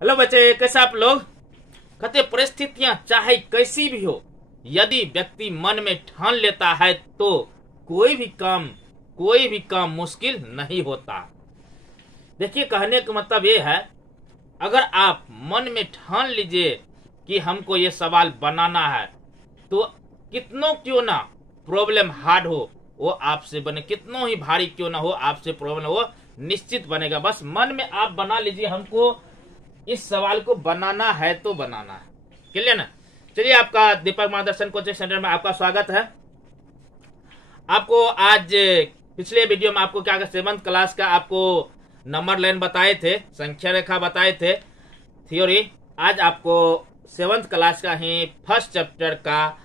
Hello बच्चे, कैसे आप लोग? कहते परिस्थितियां चाहे कैसी भी हो, यदि व्यक्ति मन में ठान लेता है तो कोई भी काम मुश्किल नहीं होता। देखिए, कहने का मतलब ये है, अगर आप मन में ठान लीजिए कि हमको ये सवाल बनाना है तो कितनों क्यों ना प्रॉब्लम हार्ड हो वो आपसे बने, कितनों ही भारी क्यों ना हो आपसे प्रॉब्लम वो निश्चित बनेगा। बस मन में आप बना लीजिए हमको इस सवाल को बनाना है तो बनाना है। क्लियर ना? चलिए, आपका दीपक मार्गदर्शन कोचिंग सेंटर में आपका स्वागत है। आपको आज पिछले वीडियो में आपको क्या 7th क्लास का आपको नंबर लाइन बताए थे, संख्या रेखा बताए थे, थ्योरी। आज आपको 7th क्लास का ही फर्स्ट चैप्टर का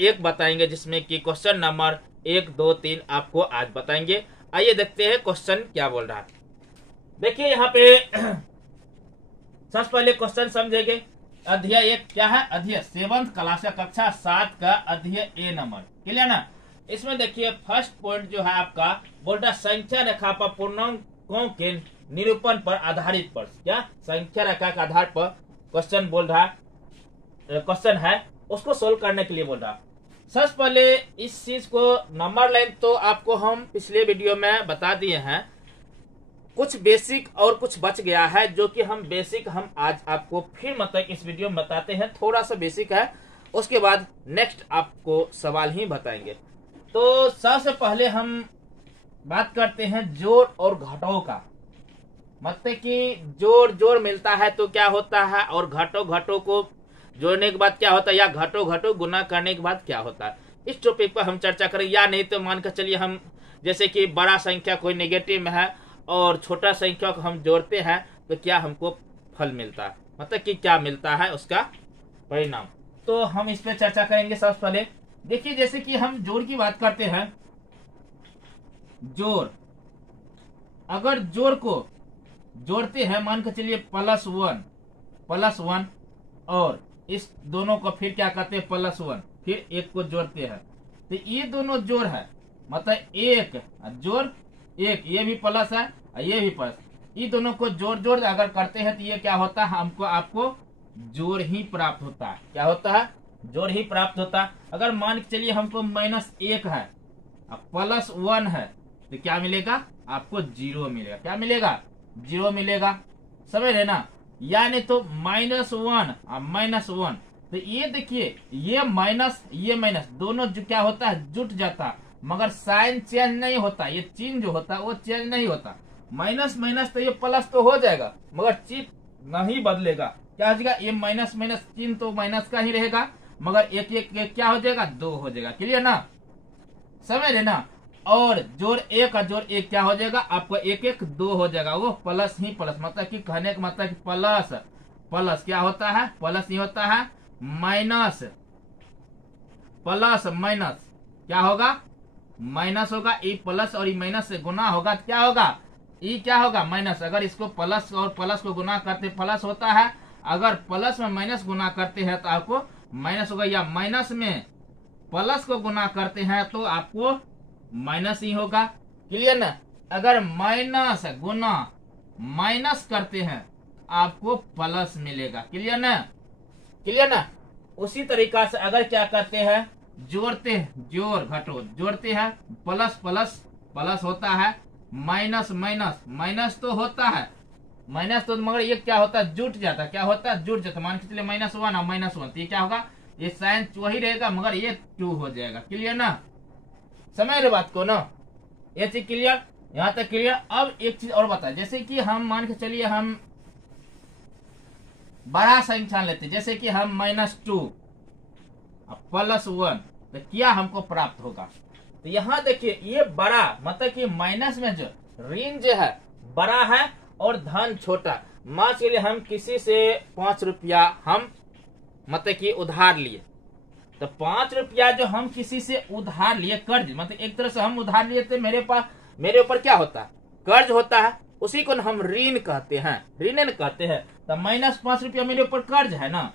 एक बताएंगे, जिसमें कि क्वेश्चन नंबर 1, 2, 3 आपको आज बताएंगे। आइए देखते हैं क्वेश्चन क्या बोल रहा है। देखिए यहाँ पे सबसे पहले क्वेश्चन समझेंगे। अध्याय 1 क्या है? अध्याय 7th क्लास का कक्षा 7 का अध्याय ए नंबर। क्लियर ना? इसमें देखिए फर्स्ट पॉइंट जो है आपका बोल रहा संख्या रेखा पर पूर्णांकों के निरूपण पर आधारित पर। क्या संख्या रेखा के आधार पर क्वेश्चन बोल रहा है, क्वेश्चन है, उसको सोल्व करने के लिए बोल रहा। सबसे पहले इस चीज को नंबर लाइन तो आपको हम पिछले वीडियो में बता दिए हैं, कुछ बेसिक और कुछ बच गया है, जो कि हम बेसिक हम आज आपको फिर मतलब इस वीडियो में बताते हैं। थोड़ा सा बेसिक है, उसके बाद नेक्स्ट आपको सवाल ही बताएंगे। तो सबसे पहले हम बात करते हैं जोड़ और घटाओ का। मतलब कि जोड़ मिलता है तो क्या होता है, और घटो को जोड़ने के बाद क्या होता है, या घटो गुना करने के बाद क्या होता है, इस टॉपिक पर हम चर्चा करें। या नहीं तो मान कर चलिए हम जैसे कि बड़ा संख्या कोई नेगेटिव में है और छोटा संख्या को हम जोड़ते हैं तो क्या हमको फल मिलता है, मतलब कि क्या मिलता है उसका परिणाम। तो हम इस पे चर्चा करेंगे। सबसे पहले देखिए, जैसे कि हम जोड़ की बात करते हैं, जोड़, अगर जोड़ को जोड़ते हैं, मान के चलिए प्लस वन और इस दोनों को फिर क्या करते हैं, +1, फिर एक को जोड़ते हैं, तो ये दोनों जोड़ है, मतलब एक जोड़ एक, ये भी प्लस है ये भी प्लस, ये दोनों को जोड़ अगर करते हैं तो ये क्या होता है, हमको आपको जोड़ ही प्राप्त होता है। क्या होता है? जोड़ ही प्राप्त होता है। अगर मान के चलिए हमको -1 है +1 है तो क्या मिलेगा आपको? 0 मिलेगा। क्या मिलेगा? 0 मिलेगा। समझ रहे ना? यानी तो -1 और -1, तो ये देखिए ये माइनस दोनों जो क्या होता है, जुट जाता, मगर साइन चेंज नहीं होता, ये चिन्ह जो होता है वो चेंज नहीं होता। माइनस तो ये प्लस तो हो जाएगा मगर चिन्ह नहीं बदलेगा। क्या हो जाएगा? ये माइनस चिन्ह तो माइनस का ही रहेगा, मगर एक क्या हो जाएगा? 2 हो जाएगा। क्लियर ना? समझ रहे ना? और जोड़ एक और जोड़ एक क्या हो जाएगा आपको? 1 2 हो जाएगा, वो प्लस ही प्लस, मतलब कि कहने का मतलब कि प्लस क्या होता है? प्लस ही होता है। माइनस प्लस माइनस क्या होगा? माइनस होगा। ई प्लस और ई माइनस से गुना होगा तो क्या होगा? ई क्या होगा? माइनस। अगर इसको प्लस और प्लस को गुना करते प्लस होता है, अगर प्लस में माइनस गुना करते हैं तो आपको माइनस होगा, या माइनस में प्लस को गुना करते हैं तो आपको माइनस ही होगा। क्लियर ना? अगर माइनस गुना माइनस करते हैं आपको प्लस मिलेगा। क्लियर ना? क्लियर ना? उसी तरीका से अगर क्या करते हैं, जोड़ते हैं, जोड़ते हैं, प्लस होता है, माइनस तो होता है, माइनस तो, मगर ये क्या होता है? जुट जाता है। क्या होता है? जुट जाता है। मान के चलिए -1 और -1, तो ये क्या होगा? ये साइन वही रहेगा मगर ये 2 हो जाएगा। क्लियर ना? समझ रहे बात को ना? ये चीज क्लियर? यहाँ तक क्लियर? अब एक चीज और बता, जैसे कि हम मान के चलिए हम बड़ा संख्या लेते, जैसे कि हम -2 +1, तो क्या हमको प्राप्त होगा? तो यहाँ देखिए ये बड़ा, मतलब कि माइनस में जो ऋण जो है बड़ा है और धन छोटा। मान के लिए हम किसी से 5 रुपया हम मतलब कि उधार लिए, तो 5 रुपया जो हम किसी से उधार लिए, कर्ज, मतलब एक तरह से हम उधार लिए थे, मेरे ऊपर क्या होता है? कर्ज होता है, उसी को हम ऋण कहते हैं, ऋण कहते हैं। तो -5 रुपया मेरे ऊपर कर्ज है ना,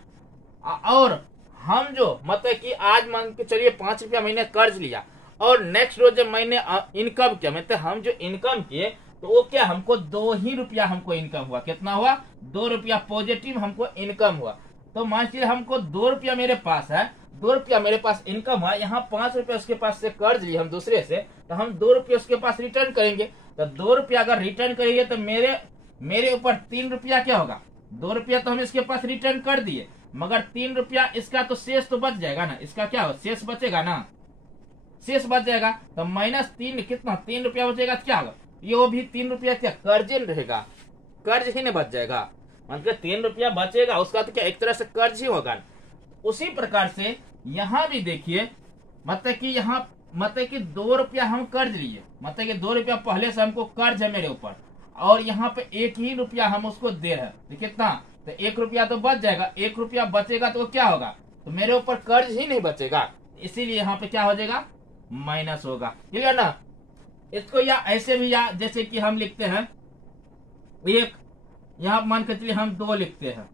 और हम जो मतलब कि आज मान के चलिए 5 रुपया महीने कर्ज लिया, और नेक्स्ट रोज जब मैंने इनकम किया, मतलब हम जो इनकम किए तो वो क्या, हमको 2 ही रुपया हमको इनकम हुआ। कितना हुआ? 2 रुपया पॉजिटिव हमको इनकम हुआ। तो मान लीजिए हमको 2 रुपया मेरे पास है, 2 रुपया मेरे पास इनकम हुआ, यहाँ 5 रुपया उसके पास से कर्ज लिए हम दूसरे से, तो हम 2 रुपया उसके पास रिटर्न करेंगे। तो 2 रुपया अगर रिटर्न करेंगे तो मेरे ऊपर 3 रुपया क्या होगा? 2 रुपया तो हम इसके पास रिटर्न कर दिए, मगर 3 रुपया इसका तो शेष तो बच जाएगा ना, इसका क्या हो, शेष बचेगा ना, शेष बच जाएगा। तो -3 कितना, 3 रुपया बचेगा तो क्या होगा? ये वो भी 3 रुपया क्या कर्ज रहेगा, कर्ज ही नहीं बच जाएगा। मतलब 3 रुपया बचेगा उसका तो क्या एक तरह से कर्ज ही होगा। उसी प्रकार से यहाँ भी देखिए, मतलब कि यहाँ मतलब कि 2 रुपया हम कर्ज लिए, मतलब कि 2 रुपया पहले से हमको कर्ज है मेरे ऊपर, और यहाँ पे 1 ही रुपया हम उसको दे रहे हैं, तो कितना, तो 1 रुपया तो बच जाएगा। 1 रुपया बचेगा तो क्या होगा, तो मेरे ऊपर कर्ज ही नहीं बचेगा, इसीलिए यहाँ पे क्या हो जाएगा, माइनस होगा। क्लियर ना? इसको या ऐसे भी, या जैसे कि हम लिखते हैं एक, यहाँ मान के चलिए हम 2 लिखते हैं,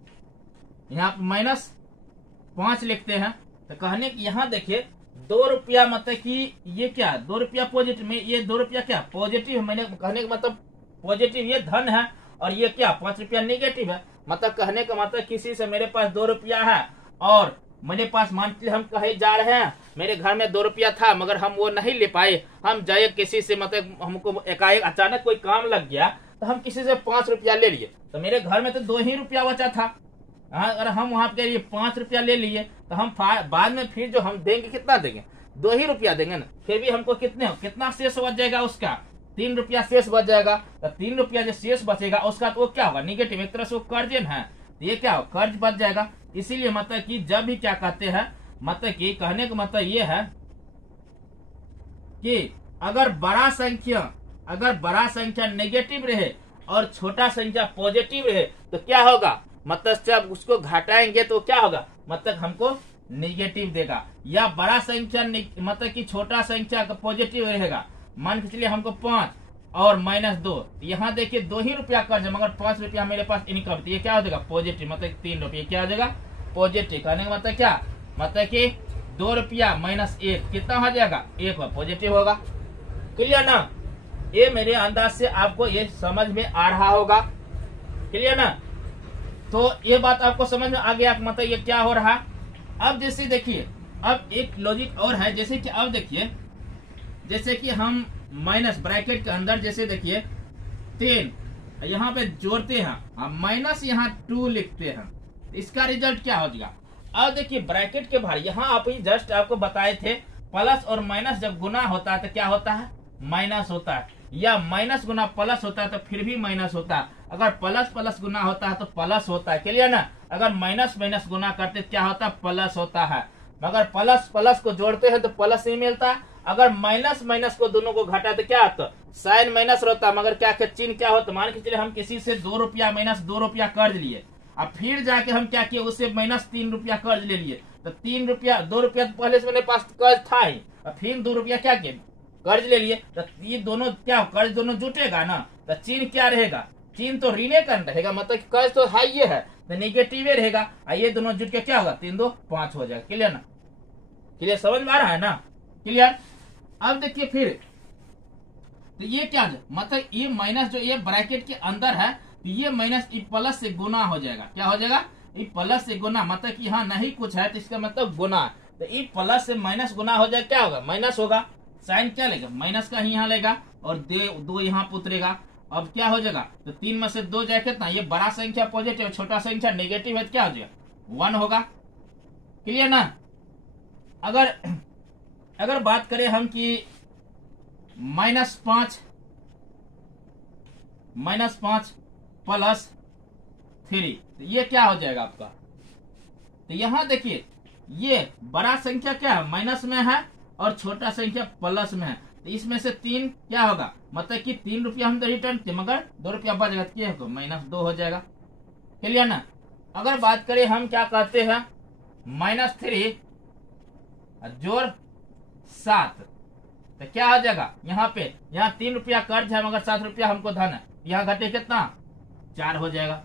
यहाँ -5 लिखते हैं। तो कहने की यहाँ देखिए 2 रुपया मतलब कि ये क्या, 2 रुपया पॉजिटिव में, ये 2 रुपया क्या पॉजिटिव है, मैंने कहने का मतलब पॉजिटिव ये धन है, और ये क्या 5 रुपया नेगेटिव है। मतलब कहने का मतलब किसी से मेरे पास 2 रुपया है, और मेरे पास मान लीजिए हम कहीं जा रहे हैं, मेरे घर में 2 रुपया था मगर हम वो नहीं ले पाए, हम जाए किसी से, मतलब हमको एकाएक अचानक कोई काम लग गया तो हम किसी से 5 रुपया ले लिए, तो मेरे घर में तो 2 ही रुपया बचा था। अगर हम वहां पे 5 रुपया ले लिए तो हम बाद में फिर जो हम देंगे कितना देंगे, 2 ही रुपया देंगे ना, फिर भी हमको कितना शेष बच जाएगा, उसका 3 रुपया शेष बच जाएगा। तो 3 रुपया जो शेष बचेगा उसका तो वो क्या होगा, निगेटिव, एक तरह से वो कर्जन है, तो ये क्या हो, कर्ज बच जाएगा। इसीलिए मतलब कि जब भी क्या कहते हैं, मतलब कि कहने का मतलब ये है कि अगर बड़ा संख्या नेगेटिव रहे और छोटा संख्या पॉजिटिव रहे तो क्या होगा, मतलब जब उसको घटाएंगे तो क्या होगा, मतलब हमको नेगेटिव देगा। या बड़ा संख्या मतलब कि छोटा संख्या पॉजिटिव रहेगा, मान के चलिए हमको 5 और -2, यहाँ देखिए 2 ही रुपया कर्ज है मगर 5 रुपया मेरे पास इनकम, तो ये क्या हो जाएगा, पॉजिटिव, मतलब 3 रुपये क्या हो जाएगा, पॉजिटिव। कहने का मतलब क्या, मतलब कि 2 रुपया -1 कितना हो जाएगा, 1 पॉजिटिव होगा। क्लियर ना? ये मेरे अंदाज से आपको ये समझ में आ रहा होगा। क्लियर ना? तो ये बात आपको समझ में आ गया, मतलब ये क्या हो रहा। अब जैसे देखिए, अब एक लॉजिक और है, जैसे कि अब देखिए, जैसे कि हम माइनस ब्रैकेट के अंदर जैसे देखिए 10 यहाँ पे जोड़ते हैं, हम माइनस यहाँ 2 लिखते हैं, इसका रिजल्ट क्या हो जाएगा। अब देखिए ब्रैकेट के बाहर यहाँ आप ही जस्ट आपको बताए थे, प्लस और माइनस जब गुना होता है तो क्या होता है, माइनस होता है, या माइनस गुना प्लस होता है तो फिर भी माइनस होता है, अगर प्लस प्लस गुना होता है तो प्लस होता है। क्लियर ना? अगर माइनस माइनस गुना करते क्या होता है, प्लस होता है, मगर प्लस प्लस को जोड़ते हैं तो प्लस नहीं मिलता। अगर माइनस माइनस को दोनों को घटा तो क्या होता, साइन माइनस रहता, मगर क्या चिन्ह क्या होता, मान के चलिए हम किसी से 2 रुपया -2 रुपया कर्ज लिए, अब फिर जाके हम क्या किए, उससे -3 रुपया कर्ज ले लिए, तो 3 रुपया 2 रुपया तो पहले से मेरे पास कर्ज था ही, और फिर 2 रुपया क्या किए, कर्ज ले लिए, तो ये दोनों क्या कर्ज दोनों जुटेगा ना, तो चिन्ह क्या रहेगा, चिन्ह तो ऋण का रहेगा, मतलब कर्ज तो हाई है तो निगेटिव रहेगा, ये दोनों जुट के क्या होगा, 3 2 5 हो जाएगा। क्लियर ना? क्लियर, समझ में आ रहा है ना? क्लियर? अब देखिए फिर, तो ये क्या है, मतलब ये माइनस जो ये ब्रैकेट के अंदर है, तो ये माइनस ये प्लस से गुना हो जाएगा, क्या हो जाएगा, ये प्लस से गुना, मतलब कि यहाँ नहीं कुछ है तो इसका मतलब गुना, तो ये प्लस से माइनस गुना हो जाएगा, क्या होगा, माइनस होगा, साइन क्या लेगा, माइनस का ही यहाँ लेगा, और 2 यहाँ उतरेगा। अब क्या हो जाएगा, तो 3 में से 2 जाए कितना, ये बड़ा संख्या पॉजिटिव, छोटा संख्या नेगेटिव है, क्या हो जाएगा, 1 होगा। क्लियर ना? अगर बात करें हम कि -5 + 3, तो ये क्या हो जाएगा आपका, तो यहाँ देखिए ये बड़ा संख्या क्या है, माइनस में है, और छोटा संख्या प्लस में है, तो इसमें से 3 क्या होगा, मतलब कि 3 रुपया हम तो रिटर्न थे मगर 2 रुपया बच गया, क्या होगा, -2 हो जाएगा। क्लियर ना? अगर बात करें हम क्या कहते हैं, -3 जोड़ 7, तो क्या हो जाएगा, यहाँ पे 3 रुपया कर्ज है मगर 7 रुपया हमको धन है, यहाँ घटे कितना, 4 हो जाएगा।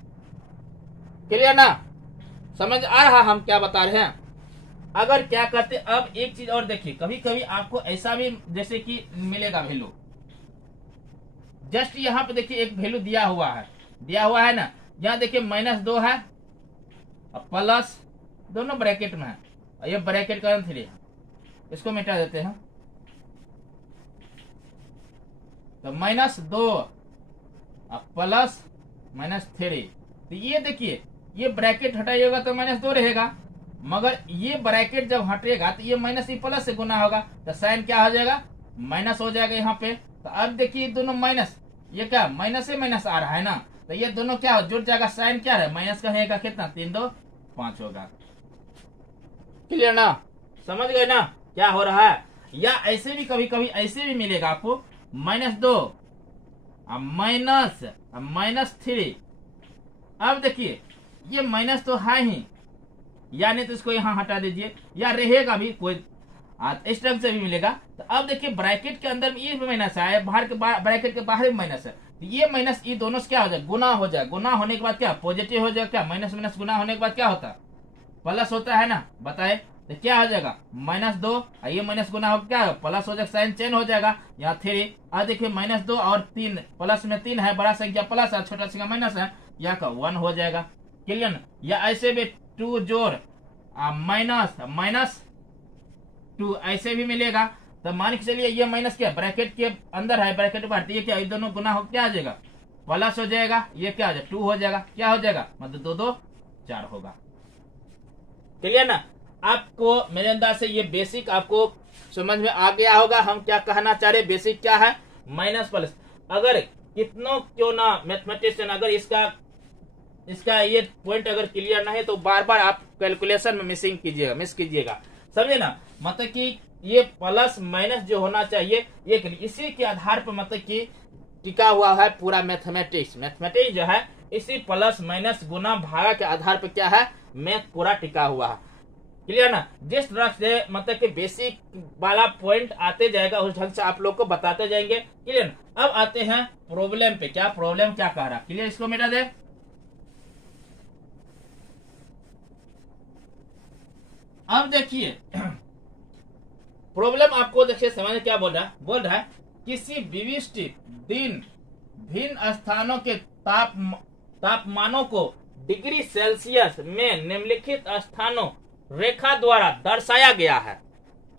क्लियर ना? समझ आ रहा हम क्या बता रहे हैं। अगर क्या करते, अब एक चीज और देखिए, कभी कभी आपको ऐसा भी जैसे कि मिलेगा वैल्यू, जस्ट यहाँ पे देखिए एक वैल्यू दिया हुआ है ना, यहाँ देखिए -2 है और प्लस दोनों ब्रैकेट में है, और ये ब्रैकेट का 3 है, इसको मिटा देते हैं। तो -2 और प्लस -3, तो ये देखिए ये ब्रैकेट हटाइएगा तो -2 रहेगा, मगर ये ब्रैकेट जब हटेगा तो ये माइनस ही प्लस से गुना होगा, तो साइन क्या हो जाएगा, माइनस हो जाएगा यहाँ पे। तो अब देखिए दोनों माइनस, ये क्या माइनस से माइनस आ रहा है ना, तो ये दोनों क्या जुड़ जाएगा, साइन क्या है माइनस का रहेगा, कितना 3 2 5 होगा। क्लियर ना, समझ गए ना क्या हो रहा है। या ऐसे भी कभी कभी ऐसे भी मिलेगा आपको -2 -3। अब देखिए ये माइनस तो है ही, यानी तो इसको यहाँ हटा दीजिए, या रहेगा भी कोई इस ढंग से भी मिलेगा। तो अब देखिए ब्रैकेट के अंदर ये माइनस है, बाहर के ब्रैकेट के बाहर भी माइनस है, तो ये माइनस ये दोनों से क्या हो जाए, गुना हो जाए। गुना होने के बाद क्या पॉजिटिव हो जाएगा, क्या माइनस माइनस गुना होने के बाद क्या होता है, प्लस होता है ना, बताए। तो क्या हो जाएगा -2, ये माइनस गुना हो क्या प्लस हो जाएगा, साइन चेंज हो जाएगा, यहाँ 3। अब देखिए -2 और 3, प्लस में 3 है, बड़ा संख्या प्लस है, छोटा संख्या माइनस है, यहाँ का 1 हो जाएगा। क्लियर ना। या ऐसे भी 2 जोड़ -2 ऐसे भी मिलेगा। तो मान के चलिए ये माइनस क्या ब्रैकेट के अंदर है, ब्रैकेट बाहर, तो ये क्या, ये दोनों गुना हो क्या आ जाएगा, प्लस हो जाएगा, ये क्या हो जाएगा 2 हो जाएगा, क्या हो जाएगा मतलब 2 2 4 होगा। क्लियर ना। आपको मेरे अंदाज से ये बेसिक आपको समझ में आ गया होगा, हम क्या कहना चाह रहे, बेसिक क्या है, माइनस प्लस। अगर कितनों क्यों ना मैथमेटिशियन अगर इसका ये पॉइंट अगर क्लियर ना है तो बार बार आप कैलकुलेशन में मिस कीजिएगा, समझे ना। मतलब कि ये प्लस माइनस जो होना चाहिए ये इसी के आधार पर मतलब कि टिका हुआ है पूरा मैथमेटिक्स जो है, इसी प्लस माइनस गुना भागा के आधार पर क्या है, मैथ पूरा टिका हुआ है। क्लियर ना। जिस तरह से मतलब कि बेसिक वाला पॉइंट आते जाएगा उस ढंग से आप लोग को बताते जाएंगे। क्लियर ना। अब आते हैं प्रॉब्लम पे, क्या प्रॉब्लम क्या कह रहा, क्लियर, इसको मिटा दे। अब देखिए प्रॉब्लम आपको देखिए समझ क्या बोल रहा है किसी विशिष्ट दिन भिन्न स्थानों के तापमानों को डिग्री सेल्सियस में निम्नलिखित स्थानों रेखा द्वारा दर्शाया गया है।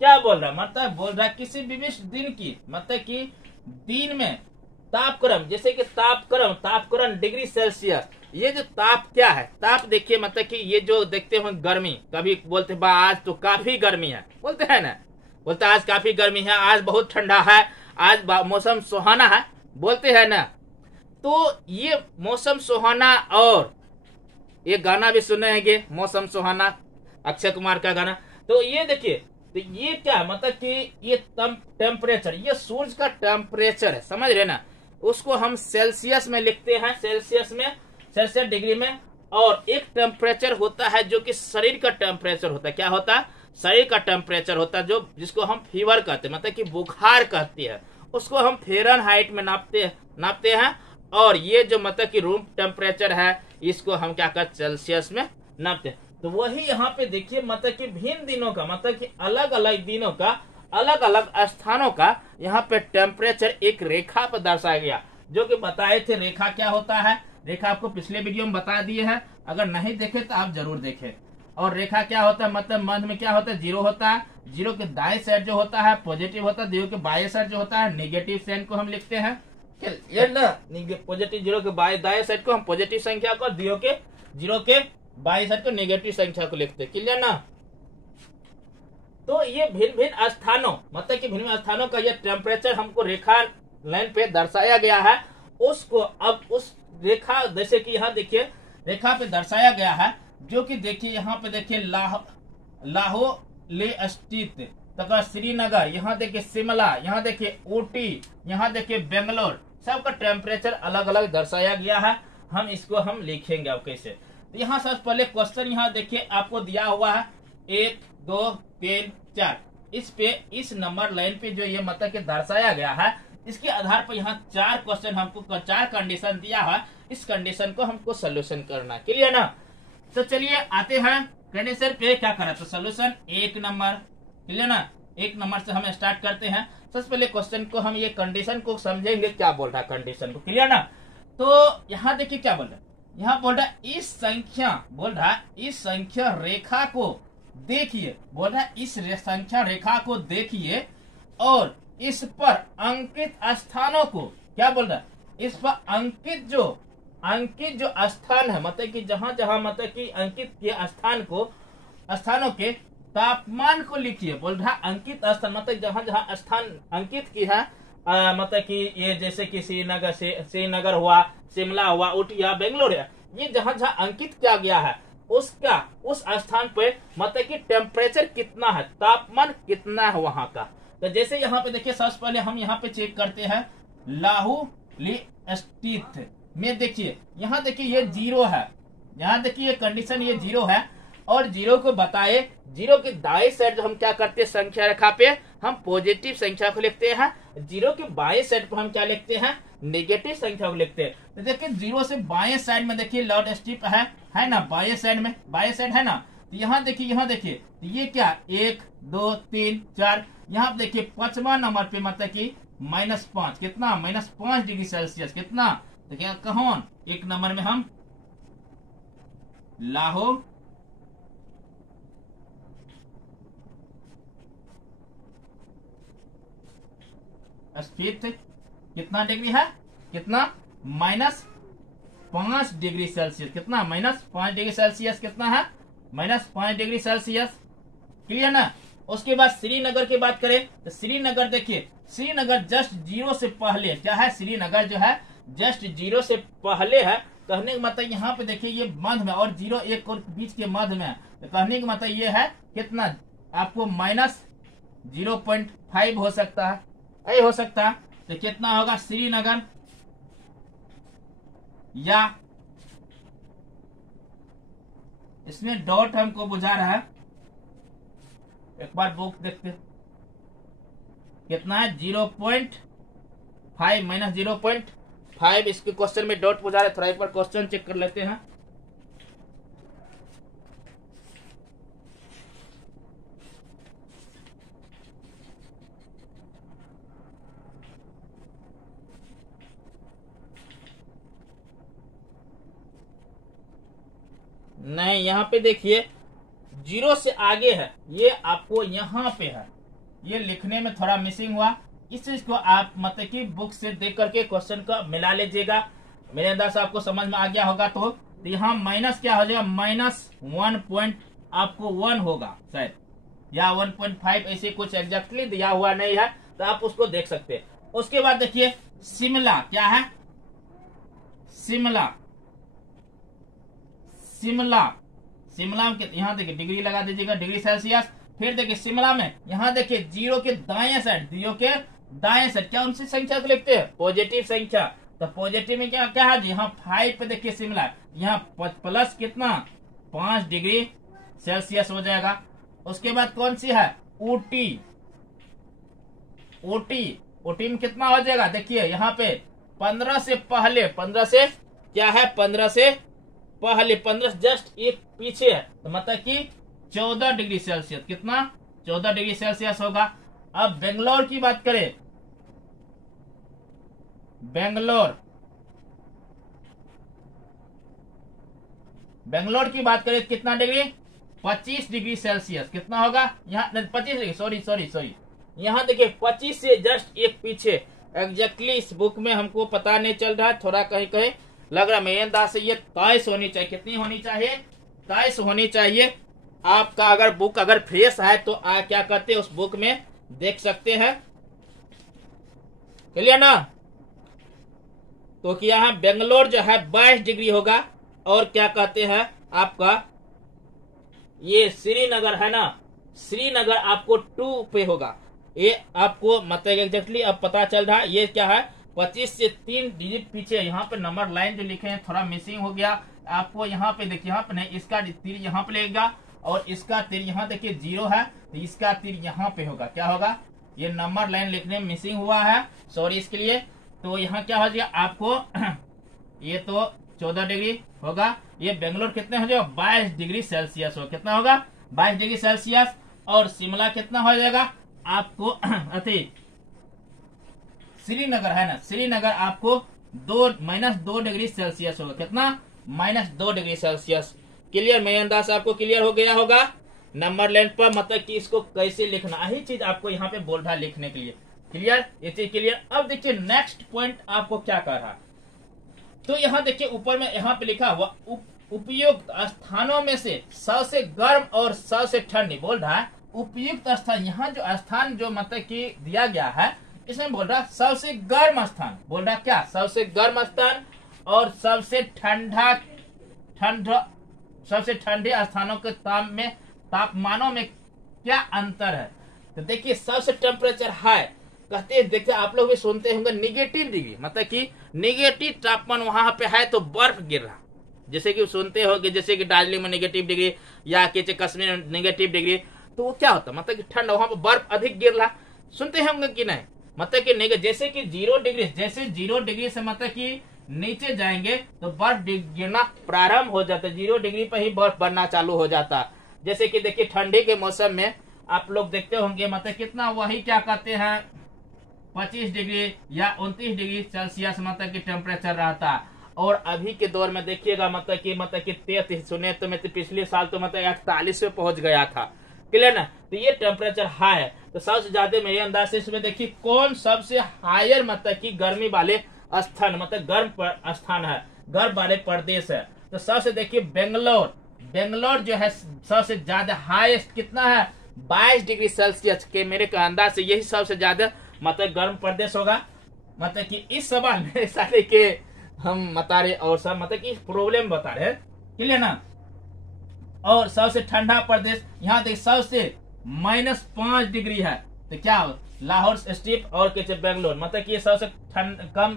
क्या बोल रहा है, मतलब बोल रहा है किसी विशिष्ट दिन की, मतलब कि दिन में तापक्रम, जैसे कि तापक्रम डिग्री सेल्सियस, ये जो ताप क्या है, ताप देखिए मतलब कि ये जो देखते हो गर्मी, कभी बोलते आज तो काफी गर्मी है, बोलते हैं ना, बोलते आज काफी गर्मी है, आज बहुत ठंडा है, आज मौसम सुहाना है, बोलते हैं ना। तो ये मौसम सुहाना, और ये गाना भी सुने होंगे मौसम सुहाना, अक्षय कुमार का गाना। तो ये देखिए, तो ये क्या मतलब कि ये टेम्परेचर, ये सूर्य का टेम्परेचर है, समझ रहे ना, उसको हम सेल्सियस में लिखते हैं, सेल्सियस डिग्री में। और एक टेम्परेचर होता है जो कि शरीर का टेम्परेचर होता है, क्या होता है, शरीर का टेम्परेचर होता है, जो जिसको हम फीवर कहते हैं, मतलब कि बुखार कहते हैं, उसको हम फ़ारेनहाइट में नापते हैं। और ये जो मतलब कि रूम टेम्परेचर है, इसको हम क्या कहते हैं, सेल्सियस में नापते हैं। तो वही यहाँ पे देखिए मतलब कि भिन्न दिनों का, मतलब कि अलग अलग दिनों का अलग अलग स्थानों का यहाँ पे टेम्परेचर एक रेखा पर दर्शाया गया, जो कि बताए थे रेखा क्या होता है। रेखा आपको पिछले वीडियो में बता दिए हैं, अगर नहीं देखे तो आप जरूर देखें। और रेखा क्या होता है, मतलब मध्य में क्या होता है, जीरो होता है, जीरो के दाएं साइड जो होता है पॉजिटिव होता है, जीरो के बाएं साइड जो होता है नेगेटिव साइन को हम लिखते हैं, ये ना पॉजिटिव, जीरो के दाएं साइड को हम पॉजिटिव संख्या को, जीरो के बाईं साइड को नेगेटिव संख्या को लिखते हैं। क्लियर ना। तो ये भिन्न भिन्न स्थानों, मतलब कि भिन्न स्थानों का ये टेम्परेचर हमको रेखा लाइन पे दर्शाया गया है। उसको अब उस रेखा, जैसे कि यहाँ देखिए रेखा पे दर्शाया गया है, जो कि देखिए यहाँ पे देखिए लाहौल स्थित तथा श्रीनगर, यहाँ देखिए शिमला, यहाँ देखिए ऊटी, यहाँ देखिए बेंगलोर, सबका टेम्परेचर अलग अलग दर्शाया गया है। हम इसको हम लिखेंगे अब कैसे। तो यहाँ सबसे पहले क्वेश्चन यहाँ देखिए आपको दिया हुआ है 1 2 3 4, इस पे इस नंबर लाइन पे जो ये मतलब कि दर्शाया गया है, इसके आधार पर यहाँ 4 क्वेश्चन हमको 4 कंडीशन दिया है, इस कंडीशन को हमको सोल्यूशन करना। क्लियर ना। तो चलिए आते हैं कंडीशन पे क्या करा, तो सोल्यूशन 1 नंबर। क्लियर ना। 1 नंबर से हम स्टार्ट करते हैं। सबसे पहले क्वेश्चन को हम ये कंडीशन को समझेंगे, क्या बोल रहा है कंडीशन को, क्लियर ना। तो यहाँ देखिए क्या बोल रहा है, यहाँ बोल रहा है इस संख्या, बोल रहा है इस संख्या रेखा को देखिए, बोल रहा है इस संख्या रेखा को देखिए और इस पर अंकित स्थानों को, क्या बोल रहा है, इस पर अंकित जो स्थान है, मतलब कि जहां जहां मतलब कि अंकित के स्थानों के तापमान को लिखिए। बोल रहा अंकित स्थान मतलब जहां जहां स्थान अंकित की है, मतलब कि ये जैसे कि श्रीनगर हुआ, शिमला हुआ, ऊटी या बेंगलोर है, ये जहां जहां अंकित किया गया है उसका उस स्थान पे मतलब कि टेम्परेचर कितना है, तापमान कितना है वहां का। तो जैसे यहाँ पे देखिए सबसे पहले हम यहाँ पे चेक करते हैं लाहुली स्थित में, देखिए यहाँ देखिए ये 0 है, यहाँ देखिए ये कंडीशन ये 0 है और 0 को बताए, 0 के दाएं साइड हम क्या करते हैं, संख्या रेखा पे हम पॉजिटिव संख्या को लिखते हैं, 0 के बाएं साइड पर हम क्या लिखते हैं, नेगेटिव संख्या को लिखते हैं। तो देखिए 0 से बाएं साइड में देखिए लॉर्ड स्ट्रिप है ना, बाएं साइड में, बाएं साइड है ना। तो यहाँ देखिए तो ये क्या 1 2 3 4, यहाँ देखिए 5वां नंबर पे मतलब कि -5, कितना -5 डिग्री सेल्सियस, कितना, तो क्या कौन 1 नंबर में हम लाहौर स्थित कितना डिग्री है, कितना -5 डिग्री सेल्सियस, कितना -5 डिग्री सेल्सियस, कितना है -5 डिग्री सेल्सियस, क्लियर ना। उसके बाद श्रीनगर की बात करें तो श्रीनगर देखिए, श्रीनगर जस्ट 0 से पहले क्या है, श्रीनगर जो है जस्ट 0 से पहले है। कहने का मतलब यहाँ पे देखिए ये मध्य में और 0 1 और बीच के मध्य में है, तो कहने का मतलब ये है कितना, आपको -0.5 हो सकता है, ऐ हो सकता है। तो कितना होगा श्रीनगर, या इसमें डॉट हमको बुझा रहा है, एक बार बुक देखते कितना है 0.5 -0.5, इसके क्वेश्चन में डॉट बुझा रहा है, थोड़ा एक बार क्वेश्चन चेक कर लेते हैं। नहीं, यहाँ पे देखिए 0 से आगे है, ये आपको यहाँ पे है, ये लिखने में थोड़ा मिसिंग हुआ, इस चीज को आप मतलब कि बुक से देख करके क्वेश्चन को मिला लीजिएगा, मेरे अंदाज से आपको समझ में आ गया होगा। तो यहाँ माइनस क्या हो जाएगा, -1 पॉइंट आपको 1 होगा शायद, या 1.5 ऐसे कुछ एग्जैक्टली दिया हुआ नहीं है, तो आप उसको देख सकते हैं। उसके बाद देखिए शिमला क्या है, शिमला में यहाँ देखिए डिग्री लगा दीजिएगा, डिग्री सेल्सियस। फिर देखिए शिमला में यहाँ देखिए 0 के दाएं साइड, क्या उनसे संख्या को लिखते हैं, पॉजिटिव संख्या। तो पॉजिटिव में क्या क्या है, यहाँ 5 पे देखिए शिमला, यहाँ प्लस कितना 5 डिग्री सेल्सियस हो जाएगा। उसके बाद कौन सी है, ऊटी में कितना हो जाएगा, देखिए यहाँ पे 15 से पहले, 15 से क्या है, 15 से पहले, 15 जस्ट एक पीछे है, तो मतलब कि 14 डिग्री सेल्सियस, कितना 14 डिग्री सेल्सियस होगा। अब बेंगलोर की बात करें, बेंगलोर की बात करें कितना डिग्री, 25 डिग्री सेल्सियस, कितना होगा यहाँ 25 डिग्री, सॉरी यहाँ देखिए 25 से जस्ट एक पीछे, एग्जैक्टली इस बुक में हमको पता नहीं चल रहा है, थोड़ा कहीं कहीं लग रहा है, मेरे अंदाज से ये 23 होनी चाहिए, कितनी होनी चाहिए, 23 होनी चाहिए। आपका अगर बुक अगर फ्रेश है तो क्या करते हैं, उस बुक में देख सकते हैं, क्लियर ना। तो कि यहाँ बेंगलोर जो है 22 डिग्री होगा, और क्या कहते हैं आपका ये श्रीनगर है ना, श्रीनगर आपको 2 पे होगा, ये आपको मतलब एग्जैक्टली अब पता चल रहा है। ये क्या है 25 से 3 डिजिट पीछे, यहाँ पे नंबर लाइन जो लिखे हैं थोड़ा मिसिंग हो गया आपको, यहाँ पे देखिए, यहाँ पे नहीं, इसका तीर यहाँ पे लगेगा और इसका तीर यहाँ देखिए 0 है, तो इसका तीर यहाँ पे होगा, क्या होगा, ये नंबर लाइन लिखने में मिसिंग हुआ है, सॉरी इसके लिए। तो यहाँ क्या हो जाएगा आपको ये तो 14 डिग्री होगा, ये बेंगलोर कितने हो जाएगा 22 डिग्री सेल्सियस हो, कितना होगा 22 डिग्री सेल्सियस। और शिमला कितना हो जाएगा आपको अति श्रीनगर है ना, श्रीनगर आपको -2 डिग्री सेल्सियस होगा। कितना? -2 डिग्री सेल्सियस। क्लियर? मैं अंदाज आपको क्लियर हो गया होगा नंबर लाइन पर, मतलब कि इसको कैसे लिखना, यही चीज आपको यहाँ पे बोल रहा लिखने के लिए। क्लियर? ये चीज क्लियर। अब देखिए नेक्स्ट पॉइंट आपको क्या कर रहा, तो यहाँ देखिए ऊपर में यहाँ पे लिखा हुआ उपयुक्त स्थानों में से सबसे गर्म और सबसे ठंडी बोल रहा है। उपयुक्त स्थान, यहाँ जो स्थान जो मतलब कि दिया गया है, इसमें बोल रहा सबसे गर्म स्थान, बोल रहा क्या? सबसे गर्म स्थान और सबसे सबसे ठंडे स्थानों के तापमानों में क्या अंतर है। तो देखिए सबसे टेम्परेचर हाई कहते हैं, देखिए आप लोग भी सुनते होंगे निगेटिव डिग्री, मतलब कि निगेटिव तापमान वहां पे है तो बर्फ गिर रहा, जैसे कि सुनते होंगे, जैसे कि दार्जिलिंग में नेगेटिव डिग्री या कश्मीर में नेगेटिव डिग्री, तो वो क्या होता है, मतलब कि ठंड, वहां पर बर्फ अधिक गिर रहा, सुनते होंगे कि नहीं। मतलब कि जैसे कि 0 डिग्री, जैसे 0 डिग्री से मतलब कि नीचे जाएंगे तो बर्फ गिरना प्रारंभ हो जाता है, 0 डिग्री पर ही बर्फ बनना चालू हो जाता है। जैसे कि देखिए ठंडी के मौसम में आप लोग देखते होंगे, मतलब कितना वही क्या कहते हैं 25 डिग्री या 29 डिग्री सेल्सियस मतलब कि टेम्परेचर रहता है। और अभी के दौर में देखिएगा मतलब कि 33 सुने तो मैं पिछले साल तो मतलब 41 पे पहुंच गया था। क्लियर ना? तो ये टेम्परेचर हाई है। तो सबसे ज्यादा मेरे अंदाज से इसमें देखिए कौन सबसे हायर मतलब कि गर्मी वाले स्थान, मतलब गर्म स्थान है, गर्म वाले प्रदेश है। तो सबसे देखिए बेंगलोर जो है सबसे ज्यादा हाईएस्ट कितना है 22 डिग्री सेल्सियस के, मेरे अंदाज से यही सबसे ज्यादा मतलब गर्म प्रदेश होगा। मतलब कि इस सवाल में सारे के हम बता रहे और सब मतलब कि प्रॉब्लम बता रहे हैं। क्लियर ना? और सबसे ठंडा प्रदेश यहाँ देखिए सबसे -5 डिग्री है, तो क्या लाहौर स्ट्रिप और बेंगलोर, मतलब कि ये सबसे कम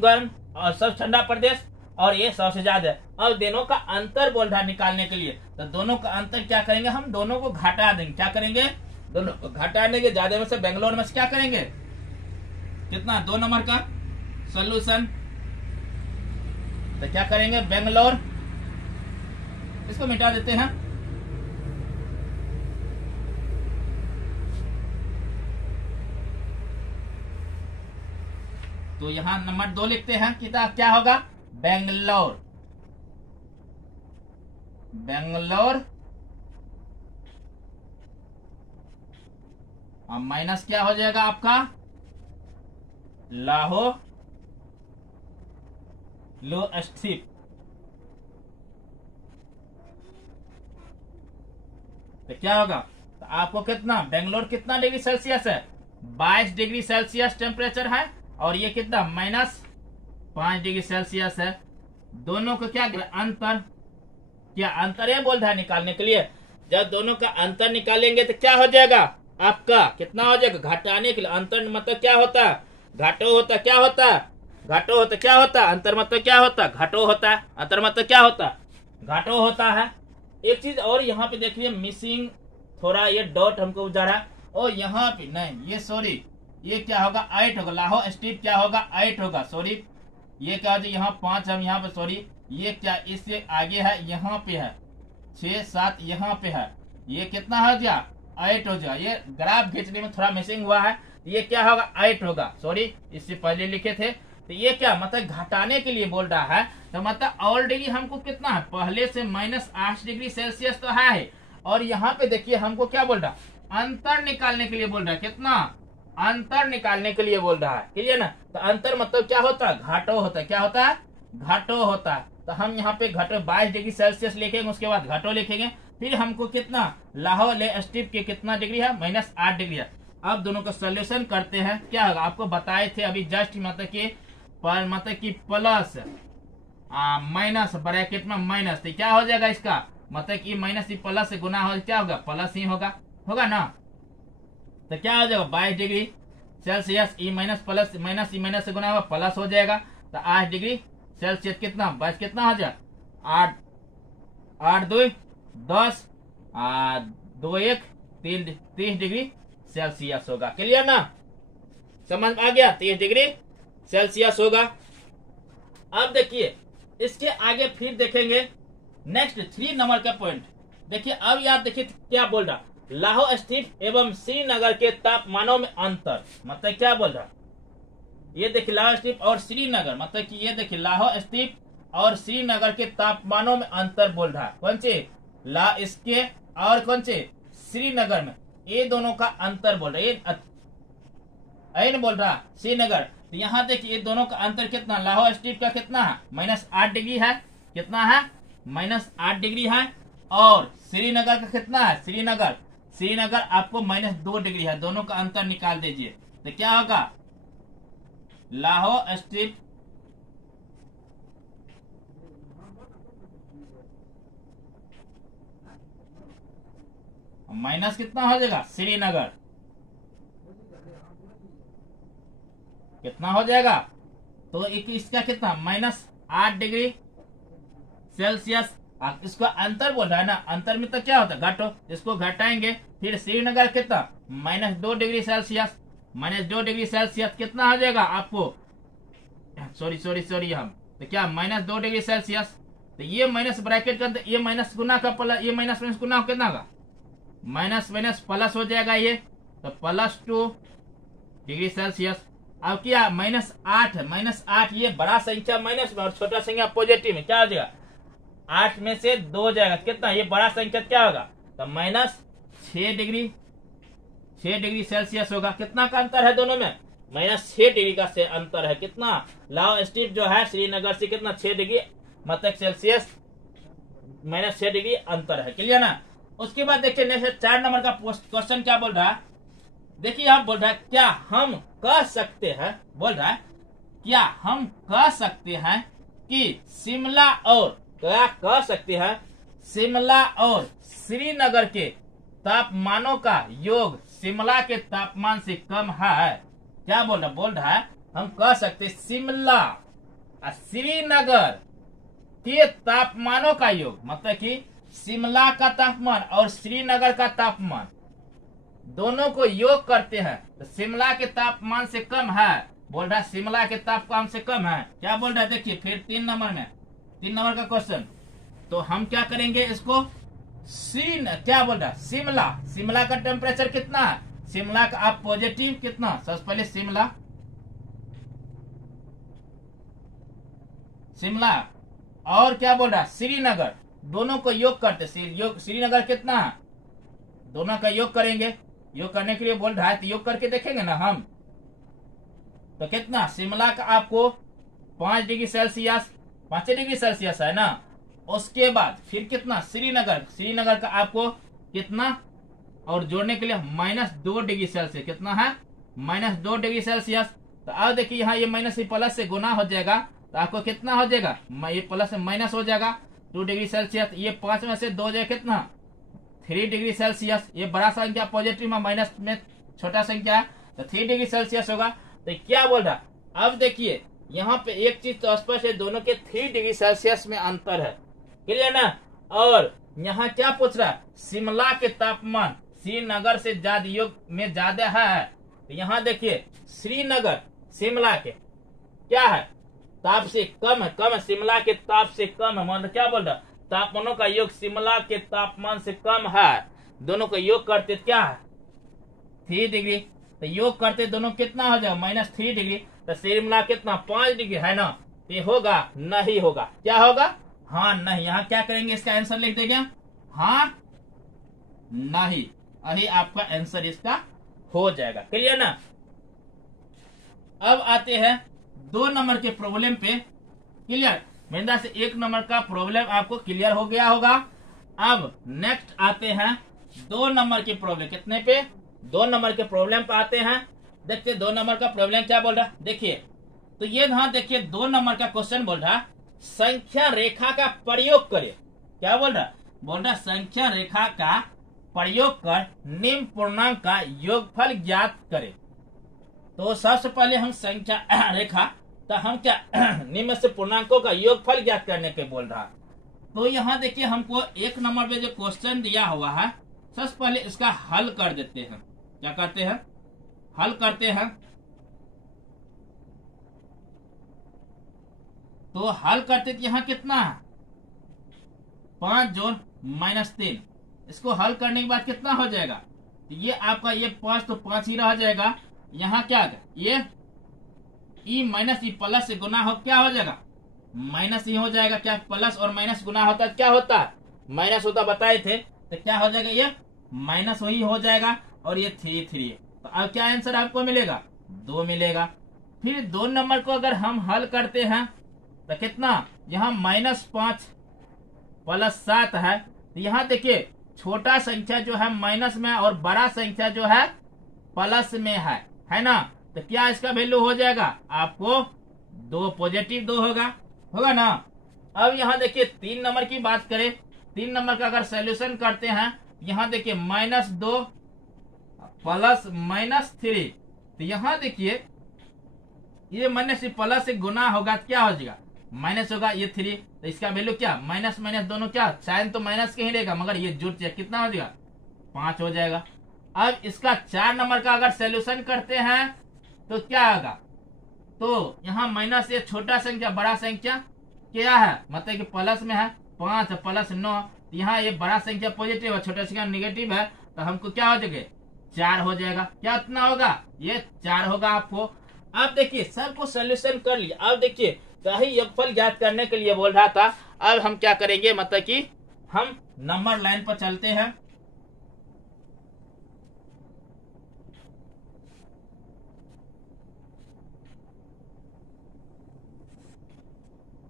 गर्म और सबसे ठंडा प्रदेश, और ये सबसे ज्यादा। अब दोनों का अंतर बोल रहा है निकालने के लिए, तो दोनों का अंतर क्या करेंगे, हम दोनों को घटा देंगे। क्या करेंगे? दोनों को घटा देंगे। ज्यादा में से बेंगलोर में से क्या करेंगे, कितना 2 नंबर का सोल्यूशन, तो क्या करेंगे बेंगलोर, इसको मिटा देते हैं। तो यहां नंबर 2 लिखते हैं, किताब क्या होगा बेंगलोर और माइनस क्या हो जाएगा आपका लाहौर लो स्ट्रिप। तो क्या होगा, तो आपको कितना बेंगलोर कितना डिग्री सेल्सियस है 22 डिग्री सेल्सियस टेम्परेचर है, और ये कितना -5 डिग्री सेल्सियस है। दोनों को क्या अंतर, क्या अंतर है बोल रहा है निकालने के लिए। जब दोनों का अंतर निकालेंगे तो क्या हो जाएगा आपका, कितना हो जाएगा, घटाने के लिए अंतर मतलब क्या होता है घाटो होता, क्या होता घाटो होता, क्या होता अंतर मतलब क्या होता घाटो होता है, अंतर मतलब क्या होता घाटो होता है। एक चीज और यहाँ पे देखिए मिसिंग, थोड़ा ये डॉट हमको जा रहा है, और यहाँ पे नहीं, ये सॉरी, ये क्या होगा 8 होगा, लाहौर स्ट्रिप क्या होगा 8 होगा, सॉरी ये क्या हो जाए यहाँ 5 हम यहाँ पे, सॉरी ये क्या इससे आगे है, यहाँ पे है 6 7 यहाँ पे है, ये कितना हो जाए 8 हो जाए। ये ग्राफ खींचने में थोड़ा मिसिंग हुआ है, ये क्या होगा 8 होगा, सॉरी इससे पहले लिखे थे। तो ये क्या मतलब घटाने के लिए बोल रहा है, तो मतलब ऑलरेडी हमको कितना है पहले से -8 डिग्री सेल्सियस तो है, और यहाँ पे देखिए हमको क्या बोल रहा है अंतर निकालने के लिए बोल रहा है, कितना अंतर निकालने के लिए बोल रहा है। क्लियर ना? तो अंतर मतलब क्या होता है घाटो होता है, क्या होता है घाटो होता है। तो हम यहाँ पे घाटो 22 डिग्री सेल्सियस लिखेंगे, उसके बाद घाटो लिखेंगे, फिर हमको कितना लाहौर ले स्ट्रिप के कितना डिग्री है -8 डिग्री है। अब दोनों का सोल्यूशन करते हैं, क्या होगा आपको बताए थे अभी जस्ट, मतलब कि प्लस माइनस ब्रैकेट में माइनस, तो क्या हो जाएगा इसका मतलब कि माइनस ही प्लस से गुना हो, क्या होगा प्लस ही होगा ना। तो क्या हो जाएगा 22 degree Celsius E minus plus minus E minus से गुना होगा प्लस हो जाएगा, तो 8 डिग्री सेल्सियस कितना 22 कितना हो जाए 8 2 10 2 1 30 डिग्री सेल्सियस होगा। क्लियर ना? समझ आ गया, 30 डिग्री सेल्सियस होगा। अब देखिए इसके आगे फिर देखेंगे नेक्स्ट 3 नंबर का पॉइंट। देखिए अब यार देखिए क्या बोल रहा, लाहौर स्थित एवं श्रीनगर के तापमानों में अंतर। मतलब क्या बोल रहा, ये देखिए लाहौर स्थित और श्रीनगर, मतलब कि ये देखिए लाहौर स्थित और श्रीनगर के तापमानों में अंतर बोल रहा है। कौन से ला इसके और कौन से श्रीनगर में, ये दोनों का अंतर बोल रहा है। ये बोल रहा श्रीनगर, तो यहाँ देखिए ये दोनों का अंतर कितना, लाहौर स्थित का कितना है -8 डिग्री है, कितना है -8 डिग्री है, और श्रीनगर का कितना है, श्रीनगर आपको -2 डिग्री है। दोनों का अंतर निकाल दीजिए तो क्या होगा, लाहौर स्थित माइनस कितना हो जाएगा, श्रीनगर कितना हो जाएगा, तो एक इसका कितना -8 डिग्री सेल्सियस। इसका अंतर बोल रहा है ना, अंतर में तो क्या होता है घटो, इसको घटाएंगे, फिर श्रीनगर कितना -2 डिग्री सेल्सियस, -2 डिग्री सेल्सियस कितना हो जाएगा आपको, सॉरी हम तो क्या -2 डिग्री सेल्सियस। तो ये माइनस ब्रैकेट का, ये माइनस गुना का प्लस, ये माइनस माइनस गुना कितना होगा, माइनस माइनस प्लस हो जाएगा, ये तो +2 डिग्री सेल्सियस। अब क्या -8 है, -8 ये बड़ा संख्या माइनस में और छोटा संख्या पॉजिटिव में, क्या हो जाएगा 8 में से 2 जाएगा, कितना ये बड़ा संख्या क्या होगा, तो -6 डिग्री सेल्सियस होगा। कितना का अंतर है दोनों में, -6 डिग्री का से अंतर है। कितना लाहौर स्थित जो है श्रीनगर से कितना 6 डिग्री मतलब सेल्सियस, -6 डिग्री अंतर है। क्लियर ना। उसके बाद देखिए नेक्स्ट 4 नंबर का क्वेश्चन क्या बोल रहा है, देखिए आप बोल रहा है क्या हम कह सकते हैं, बोल रहा है क्या हम कह सकते हैं कि शिमला और क्या कह सकते हैं शिमला और श्रीनगर के तापमानों का योग शिमला के तापमान से कम है। क्या बोल रहा है हम कह सकते शिमला और श्रीनगर के तापमानों का योग, मतलब कि शिमला का तापमान और श्रीनगर का तापमान दोनों को योग करते हैं तो शिमला के तापमान से कम है। बोल रहा है शिमला के तापमान से कम है। क्या बोल रहा है देखिए फिर 3 नंबर का क्वेश्चन, तो हम क्या करेंगे इसको क्या बोल रहा है शिमला का टेम्परेचर कितना है, शिमला का आप पॉजिटिव कितना, सबसे पहले शिमला और क्या बोल रहा है श्रीनगर, दोनों को योग करते, श्रीनगर कितना है, दोनों का योग करेंगे। योग करने के लिए बोल रहा है तो योग करके देखेंगे ना हम, तो कितना शिमला का आपको 5 डिग्री सेल्सियस है ना। उसके बाद फिर कितना श्रीनगर का आपको कितना, और जोड़ने के लिए -2 डिग्री सेल्सियस, कितना है -2 डिग्री सेल्सियस। तो अब देखिए यहाँ ये माइनस प्लस से गुना हो जाएगा तो आपको कितना हो जाएगा, ये प्लस से माइनस हो जाएगा 2 डिग्री सेल्सियस। ये 5 में से 2 जाए कितना 3 डिग्री सेल्सियस। ये बड़ा संख्या पॉजिटिव में, माइनस में छोटा संख्या तो 3 डिग्री सेल्सियस होगा। तो क्या बोल रहा, अब देखिए यहाँ पे एक चीज तो स्पष्ट है, दोनों के 3 डिग्री सेल्सियस में अंतर है। क्लियर ना। और यहाँ क्या पूछ रहा है, शिमला के तापमान श्रीनगर से ज्यादा योग में ज्यादा है। तो यहाँ देखिए श्रीनगर शिमला के क्या है ताप से कम है, शिमला के ताप से कम है। मतलब क्या बोल रहा, तापमानों का योग शिमला के तापमान से कम है। दोनों का योग करते क्या है 3 डिग्री, तो योग करते दोनों कितना हो जाएगा -3 डिग्री। तो शिमला कितना 5 डिग्री है ना, ये होगा नहीं होगा, क्या होगा हाँ नहीं। यहाँ क्या करेंगे इसका आंसर लिख देंगे हाँ नहीं, यही आपका आंसर इसका हो जाएगा। क्लियर ना। अब आते हैं 2 नंबर के प्रॉब्लम पे। क्लियर, मेरे से 1 नंबर का प्रॉब्लम आपको क्लियर हो गया होगा। अब नेक्स्ट आते हैं 2 नंबर के प्रॉब्लम। कितने पे 2 नंबर के प्रॉब्लम पे आते हैं। देखते 2 नंबर का प्रॉब्लम क्या बोल रहा, देखिए तो ये हाँ देखिए 2 नंबर का क्वेश्चन बोल रहा संख्या रेखा का प्रयोग करे। क्या बोल रहा संख्या रेखा का प्रयोग कर निम्न पूर्णांक का योगफल ज्ञात करे। तो सबसे पहले हम संख्या रेखा, तो हम क्या निम्न से पूर्णांकों का योगफल ज्ञात करने के बोल रहा। तो यहाँ देखिए हमको 1 नंबर पे जो क्वेश्चन दिया हुआ है, सबसे पहले इसका हल कर देते हैं। क्या करते हैं, हल करते हैं। तो हल करते यहाँ कितना है 5 जोड़ -3, इसको हल करने के बाद कितना हो जाएगा, तो ये आपका ये 5 तो 5 ही रह जाएगा। यहाँ क्या आ गया, ये ई माइनस ई प्लस से गुना हो क्या हो जाएगा, माइनस ही हो जाएगा। क्या प्लस और माइनस गुना होता है, क्या होता है, माइनस होता, बताए थे। तो क्या हो जाएगा, ये माइनस वही हो जाएगा और ये 3 तो अब क्या आंसर आपको मिलेगा, 2 मिलेगा। फिर 2 नंबर को अगर हम हल करते हैं तो कितना, यहाँ -5 प्लस 7 है। तो यहाँ देखिए छोटा संख्या जो है माइनस में और बड़ा संख्या जो है प्लस में है ना। तो क्या इसका वैल्यू हो जाएगा आपको 2, पॉजिटिव 2 होगा ना। अब यहाँ देखिए 3 नंबर की बात करें, 3 नंबर का अगर सोल्यूशन करते हैं, यहाँ देखिए -2 प्लस -3। तो यहाँ देखिए ये माइनस प्लस से गुना होगा तो क्या हो जाएगा, माइनस होगा, ये 3। तो इसका वैल्यू क्या, माइनस माइनस दोनों क्या, साइन तो माइनस के ही रहेगा मगर ये जुड़ जाए, कितना हो जाएगा, 5 हो जाएगा। अब इसका 4 नंबर का अगर सोल्यूशन करते हैं तो क्या होगा, तो यहाँ माइनस ये छोटा संख्या बड़ा संख्या क्या है, मतलब कि प्लस में है, 5 प्लस 9। यहाँ ये बड़ा संख्या पॉजिटिव है, छोटा संख्या निगेटिव है, तो हमको क्या हो जाएगा, 4 हो जाएगा। क्या इतना होगा, ये 4 होगा आपको। अब देखिए सबको सोल्यूशन कर लिया। अब देखिए सही योगफल ज्ञात करने के लिए बोल रहा था। अब हम क्या करेंगे, मतलब कि हम नंबर लाइन पर चलते हैं।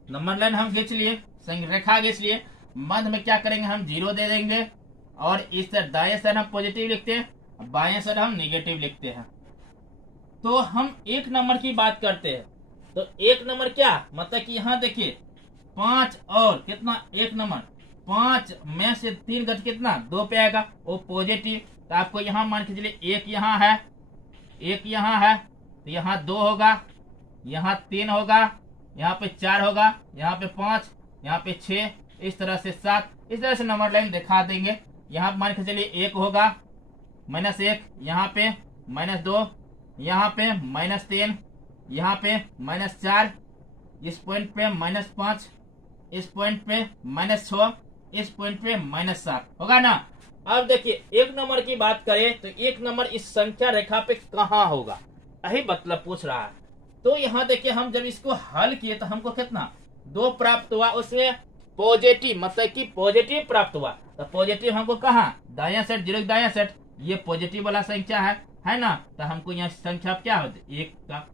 नंबर लाइन हम खींच लिए, रेखा खींच लिए। मध्य में क्या करेंगे, हम 0 दे देंगे और इस तरह दाएं साइड हम पॉजिटिव लिखते हैं, बाएं साइड हम नेगेटिव लिखते हैं। तो हम 1 नंबर की बात करते हैं। तो 1 नंबर क्या, मतलब कि यहाँ देखिए 5 और कितना, 1 नंबर 5 में से 3 गज कितना, 2 पे आएगा, वो पॉजिटिव। तो आपको यहाँ मान के चलिए 1 यहाँ है, 1 यहाँ है, तो यहाँ 2 होगा, यहाँ 3 होगा, यहाँ पे 4 होगा, यहाँ पे 5, यहाँ पे 6, इस तरह से 7, इस तरह से नंबर लाइन दिखा देंगे। यहाँ मान के चलिए 1 होगा, -1, यहाँ पे -2, यहाँ पे -3, यहाँ पे -4, इस पॉइंट पे -5, इस पॉइंट पे -6, इस पॉइंट पे -7 होगा ना। अब देखिए 1 नंबर की बात करें तो 1 नंबर इस संख्या रेखा पे कहाँ होगा, यही मतलब पूछ रहा है। तो यहाँ देखिए हम जब इसको हल किए तो हमको कितना, 2 प्राप्त हुआ, उसमें पॉजिटिव मतलब कि पॉजिटिव प्राप्त हुआ। तो पॉजिटिव हमको कहाँ, दायां साइड, 0 के दायां साइड, ये पॉजिटिव वाला संख्या है ना। तो हमको यहाँ संख्या क्या हो, 1 का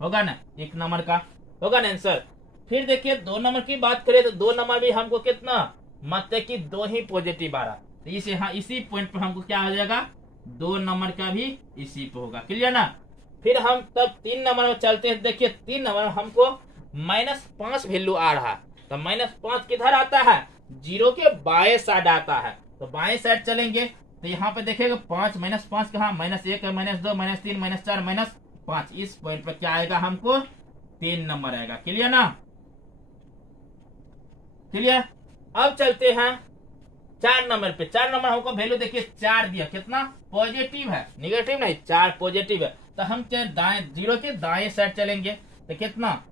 होगा ना, 1 नंबर का होगा ना आंसर। फिर देखिए 2 नंबर की बात करें तो 2 नंबर भी हमको कितना, मतलब कि 2 ही पॉजिटिव आ रहा। तो इसे हाँ इसी पॉइंट पर हमको क्या हो जाएगा, 2 नंबर का भी इसी पे होगा, क्लियर ना। फिर हम तब 3 नंबर में चलते हैं। देखिए 3 नंबर में हमको -5 वैल्यू आ रहा। तो -5 किधर आता है, 0 के बाएं साइड आता है। तो बाएं साइड चलेंगे तो यहाँ पे देखेगा 5 -5 कहाँ, -1 है, -2 -3 -4 -5, इस पॉइंट पर क्या आएगा, हमको 3 नंबर आएगा, क्लियर ना, क्लियर। अब चलते हैं 4 नंबर पे। 4 नंबर हमको वैल्यू देखिए 4 दिया, कितना पॉजिटिव है, निगेटिव नहीं, 4 पॉजिटिव है। तो हम दाएं 0 के दाएं साइड चलेंगे तो कितना,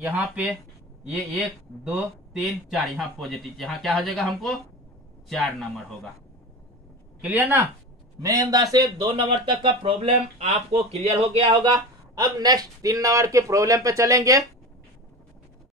यहाँ पे ये 1 2 3 4 यहाँ पॉजिटिव, यहाँ क्या हो जाएगा, हमको 4 नंबर होगा, क्लियर ना। मेरे अंदाज से 2 नंबर तक का प्रॉब्लम आपको क्लियर हो गया होगा। अब नेक्स्ट 3 नंबर के प्रॉब्लम पे चलेंगे।